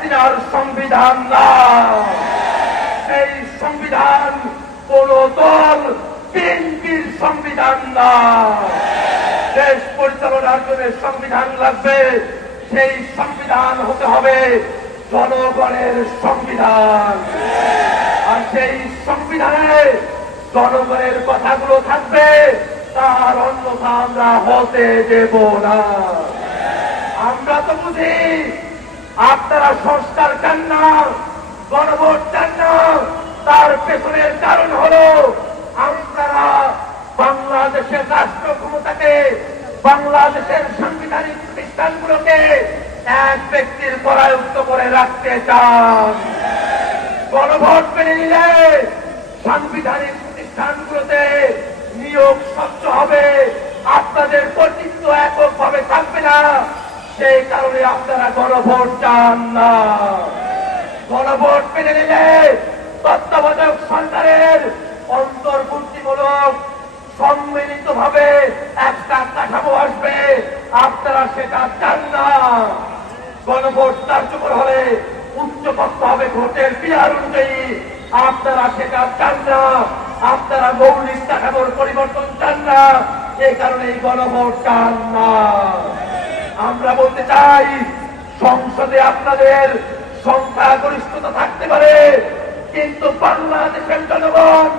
হাসিনার সংবিধান না। এই সংবিধান কোন দল বিএনপির সংবিধান না। দেশ পরিচালনার জন্য সংবিধান লাগবে, সেই সংবিধান হতে হবে জনগণের সংবিধান। আর সেই সংবিধানে জনগণের কথাগুলো থাকবে, তার অন্যথা আমরা হতে দেব না। আমরা তো বুঝি আপনারা সংস্কার চান না, গণভোট চান না। তার পেছনের কারণ হলো আপনারা বাংলাদেশের রাষ্ট্র ক্ষমতাকে, বাংলাদেশের সাংবিধানিক প্রতিষ্ঠানগুলোকে এক ব্যক্তির করায়ত্ত করে রাখতে চান। গণভোট মেনে নিলে সাংবিধানিক প্রতিষ্ঠানগুলোতে নিয়োগ স্বচ্ছ হবে, আপনাদের কর্তৃত্ব এককভাবে থাকবে না। সেই কারণে আপনারা গণভোট চান না। গণভোট মেনে নিলে তত্ত্বাবধায়ক সরকারের অন্তর্বর্তীমূলক সম্মিলিতভাবে একটা কাঠামো আসবে, আপনারা সেটা চান না। গণভোট কার্যকর হলে উচ্চপক্ষ হবে ভোটের বিহার অনুযায়ী, আপনারা সেটা চান না। আপনারা মৌলিক কাঠামোর পরিবর্তন চান না, এই কারণে গণভোট চান না। আমরা বলতে চাই, সংসদে আপনাদের সংখ্যাগরিষ্ঠতা থাকতে পারে, কিন্তু বাংলাদেশের জনগণ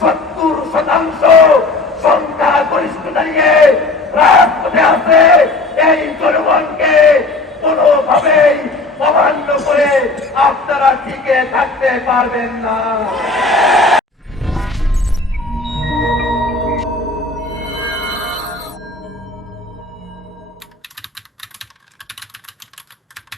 70% সংখ্যাগরিষ্ঠতা নিয়ে রাজপথে আছে। এই জনগণকে কোনোভাবেই অমান্য করে আপনারা টিকে থাকতে পারবেন না।